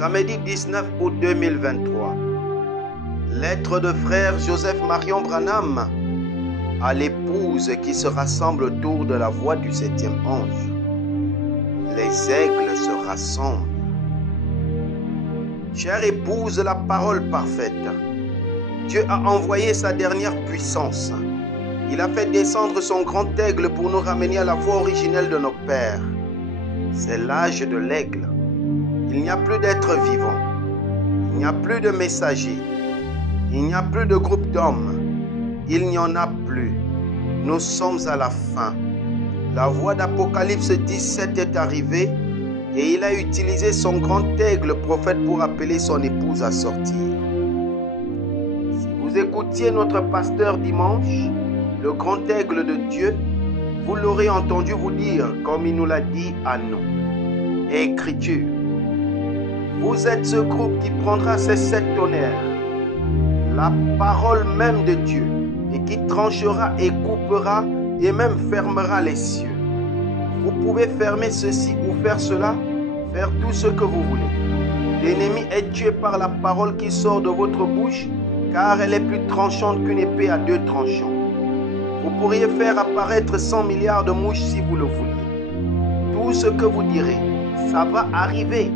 Samedi 19 août 2023. Lettre de frère Joseph Marion Branham à l'épouse qui se rassemble autour de la voix du 7e ange. Les aigles se rassemblent. Chère épouse, la parole parfaite. Dieu a envoyé sa dernière puissance. Il a fait descendre son grand aigle pour nous ramener à la voie originelle de nos pères. C'est l'âge de l'aigle. Il n'y a plus d'êtres vivants. Il n'y a plus de messagers. Il n'y a plus de groupe d'hommes. Il n'y en a plus. Nous sommes à la fin. La voix d'Apocalypse 17 est arrivée et il a utilisé son grand aigle prophète pour appeler son épouse à sortir. Si vous écoutiez notre pasteur dimanche, le grand aigle de Dieu, vous l'aurez entendu vous dire, comme il nous l'a dit à nous. Écriture. Vous êtes ce groupe qui prendra ces 7 tonnerres, la parole même de Dieu, et qui tranchera et coupera et même fermera les cieux. Vous pouvez fermer ceci ou faire cela, faire tout ce que vous voulez. L'ennemi est tué par la parole qui sort de votre bouche, car elle est plus tranchante qu'une épée à 2 tranchants. Vous pourriez faire apparaître 100 milliards de mouches si vous le vouliez. Tout ce que vous direz, ça va arriver,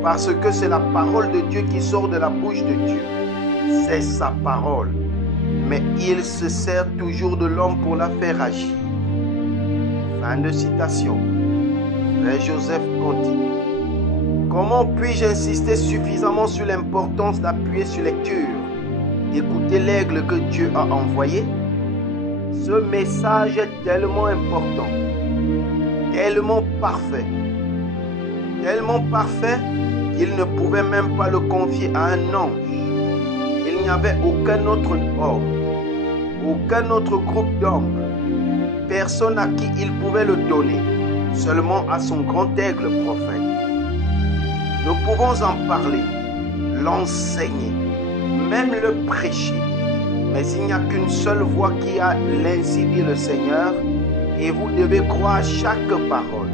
parce que c'est la parole de Dieu qui sort de la bouche de Dieu. C'est sa parole. Mais il se sert toujours de l'homme pour la faire agir. Fin de citation. Frère Joseph continue. Comment puis-je insister suffisamment sur l'importance d'appuyer sur lecture, d'écouter l'aigle que Dieu a envoyé? Ce message est tellement important, tellement parfait qu'il ne pouvait même pas le confier à un ange. Il n'y avait aucun autre homme, aucun autre groupe d'hommes, personne à qui il pouvait le donner, seulement à son grand aigle prophète. Nous pouvons en parler, l'enseigner, même le prêcher, mais il n'y a qu'une seule voix qui a l'ainsi dit le Seigneur, et vous devez croire à chaque parole.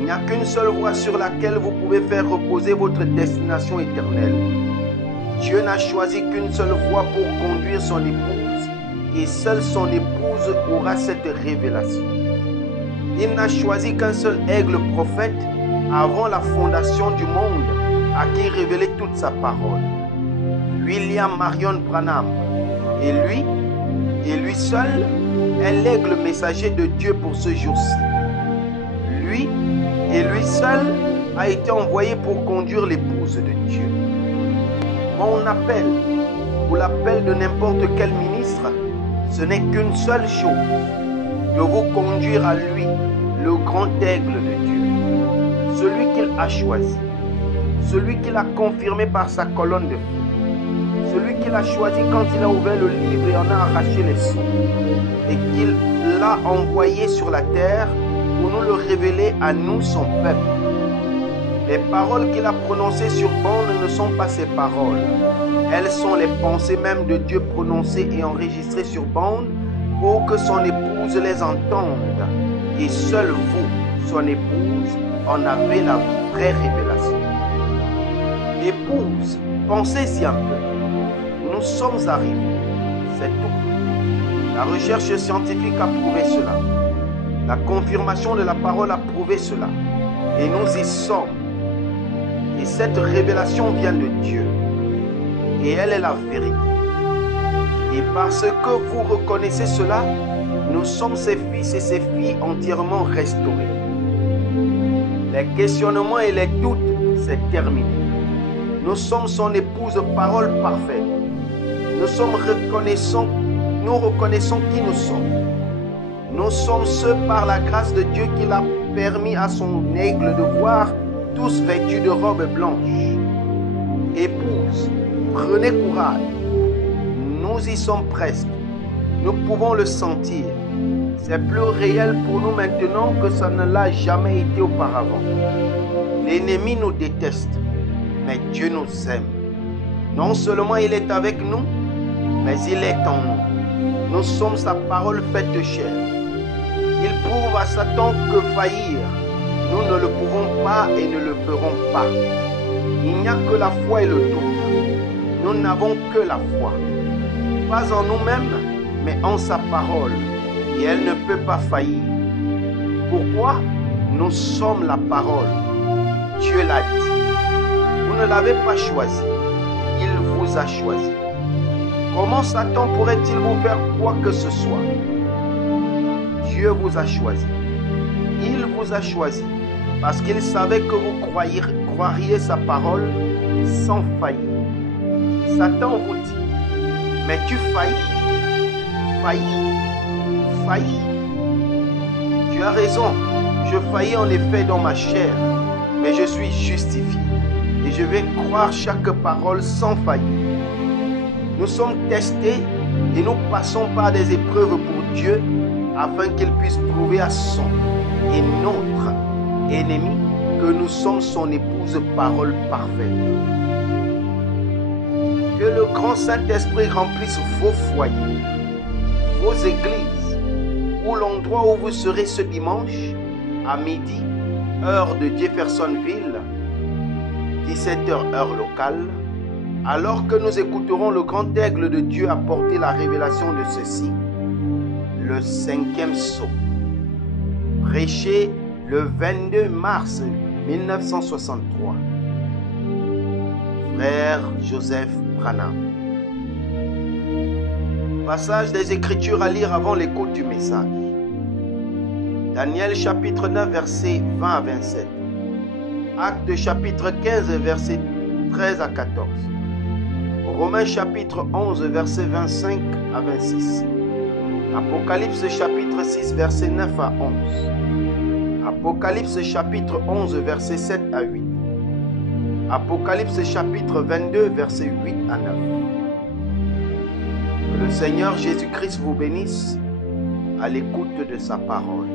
Il n'y a qu'une seule voie sur laquelle vous pouvez faire reposer votre destination éternelle. Dieu n'a choisi qu'une seule voie pour conduire son épouse, et seule son épouse aura cette révélation. Il n'a choisi qu'un seul aigle prophète avant la fondation du monde, à qui révélait toute sa parole. William Marion Branham, et lui seul, est l'aigle messager de Dieu pour ce jour-ci. Lui, et lui seul, a été envoyé pour conduire l'épouse de Dieu. Mon appel, ou l'appel de n'importe quel ministre, ce n'est qu'une seule chose, de vous conduire à lui, le grand aigle de Dieu, celui qu'il a choisi, celui qu'il a confirmé par sa colonne de feu, celui qu'il a choisi quand il a ouvert le livre et en a arraché les sons, et qu'il l'a envoyé sur la terre pour nous le révéler à nous, son peuple. Les paroles qu'il a prononcées sur bande ne sont pas ses paroles. Elles sont les pensées même de Dieu prononcées et enregistrées sur bande pour que son épouse les entende. Et seul vous, son épouse, en avez la vraie révélation. Épouse, pensez-y un peu. Nous sommes arrivés. C'est tout. La recherche scientifique a prouvé cela. La confirmation de la parole a prouvé cela. Et nous y sommes. Et cette révélation vient de Dieu. Et elle est la vérité. Et parce que vous reconnaissez cela, nous sommes ses fils et ses filles entièrement restaurés. Les questionnements et les doutes, c'est terminé. Nous sommes son épouse, parole parfaite. Nous reconnaissons qui nous sommes. Nous sommes ceux par la grâce de Dieu qu'il a permis à son aigle de voir, tous vêtus de robes blanches. Épouse, prenez courage. Nous y sommes presque. Nous pouvons le sentir. C'est plus réel pour nous maintenant que ça ne l'a jamais été auparavant. L'ennemi nous déteste, mais Dieu nous aime. Non seulement il est avec nous, mais il est en nous. Nous sommes sa parole faite chair. Il prouve à Satan que faillir, nous ne le pouvons pas et ne le ferons pas. Il n'y a que la foi et le doute. Nous n'avons que la foi. Pas en nous-mêmes, mais en sa parole. Et elle ne peut pas faillir. Pourquoi? Nous sommes la parole. Dieu l'a dit. Vous ne l'avez pas choisi. Il vous a choisi. Comment Satan pourrait-il vous faire quoi que ce soit? Dieu vous a choisi. Il vous a choisi parce qu'il savait que vous croiriez sa parole sans faillir. Satan vous dit, mais tu faillis. Tu as raison, je faillis en effet dans ma chair, mais je suis justifié et je vais croire chaque parole sans faillir. Nous sommes testés et nous passons par des épreuves pour Dieu afin qu'il puisse prouver à son et notre ennemi que nous sommes son épouse parole parfaite. Que le grand Saint-Esprit remplisse vos foyers, vos églises, ou l'endroit où vous serez ce dimanche à midi, heure de Jeffersonville, 17h heure locale, alors que nous écouterons le grand aigle de Dieu apporter la révélation de ceci, le 5e sceau, prêché le 22 mars 1963. Frère Joseph Branham. Passage des Écritures à lire avant l'écoute du message. Daniel chapitre 9 versets 20 à 27. Actes chapitre 15 versets 13 à 14. Romains chapitre 11 versets 25 à 26. Apocalypse chapitre 6 versets 9 à 11. Apocalypse chapitre 11 versets 7 à 8. Apocalypse chapitre 22 versets 8 à 9. Que le Seigneur Jésus-Christ vous bénisse à l'écoute de sa parole.